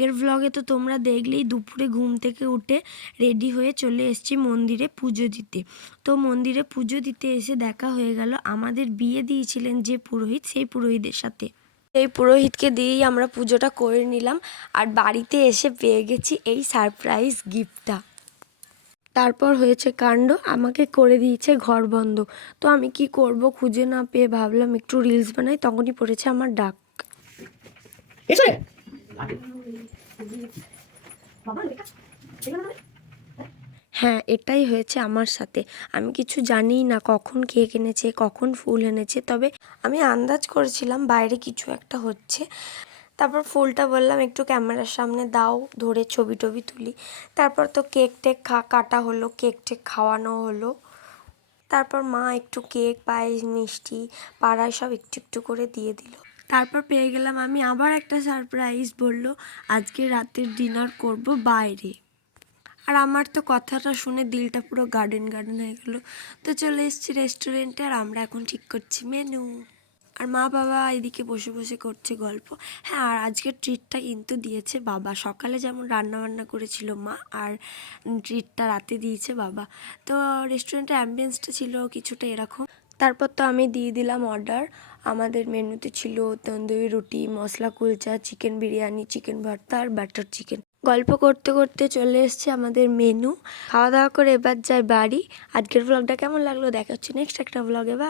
আগের ব্লগে তো তোমরা দেখলেই দুপুরে ঘুম থেকে উঠে রেডি হয়ে চলে এসেছি মন্দিরে পুজো দিতে। তো মন্দিরে পুজো দিতে এসে দেখা হয়ে গেল আমাদের বিয়ে দিয়েছিলেন যে পুরোহিত, সেই পুরোহিতের সাথে। এই পুরোহিতকে দিয়েই আমরা পুজোটা করে নিলাম, আর বাড়িতে এসে পেয়ে গেছি এই সারপ্রাইজ গিফটটা। তারপর হয়েছে কাণ্ড, আমাকে করে দিয়েছে ঘর বন্ধ। তো আমি কি করব খুঁজে না পেয়ে ভাবলাম একটু রিলস বানাই, তখনই পড়েছে আমার ডাক। হ্যাঁ, এটাই হয়েছে আমার সাথে। আমি কিছু জানিই না কখন কেক এনেছে, কখন ফুল এনেছে, তবে আমি আন্দাজ করেছিলাম বাইরে কিছু একটা হচ্ছে। তারপর ফুলটা বললাম একটু ক্যামেরার সামনে দাও, ধরে ছবি টবি তুলি। তারপর তো কেক টেক কাটা হলো, কেক টেক খাওয়ানো হলো। তারপর মা একটু কেক, পায়েস, মিষ্টি পাড়ায় সব একটু একটু করে দিয়ে দিল। তারপর পেয়ে গেলাম আমি আবার একটা সারপ্রাইজ, বললো আজকে রাতের ডিনার করব বাইরে। আর আমার তো কথাটা শুনে দিলটা পুরো গার্ডেন গার্ডেন হয়ে গেল। তো চলে এসেছি রেস্টুরেন্টে, আর আমরা এখন ঠিক করছি মেনু। আর মা বাবা এদিকে বসে বসে করছে গল্প। হ্যাঁ, আর আজকের ট্রিটটা কিন্তু দিয়েছে বাবা। সকালে যেমন রান্না বান্না করেছিল মা, আর ট্রিটটা রাতে দিয়েছে বাবা। তো রেস্টুরেন্টের অ্যাম্বিয়েন্সটা ছিল কিছুটা এরকম। তারপর তো আমি দিয়ে দিলাম অর্ডার। আমাদের মেনুতে ছিল তন্দুরি রুটি, মশলা কুলচা, চিকেন বিরিয়ানি, চিকেন ভর্তা আর বাটার চিকেন। গল্প করতে করতে চলে এসছে আমাদের মেনু। খাওয়া দাওয়া করে এবার যাই বাড়ি। আজকের ব্লগটা কেমন লাগলো দেখা হচ্ছে নেক্সট একটা ব্লগে। বা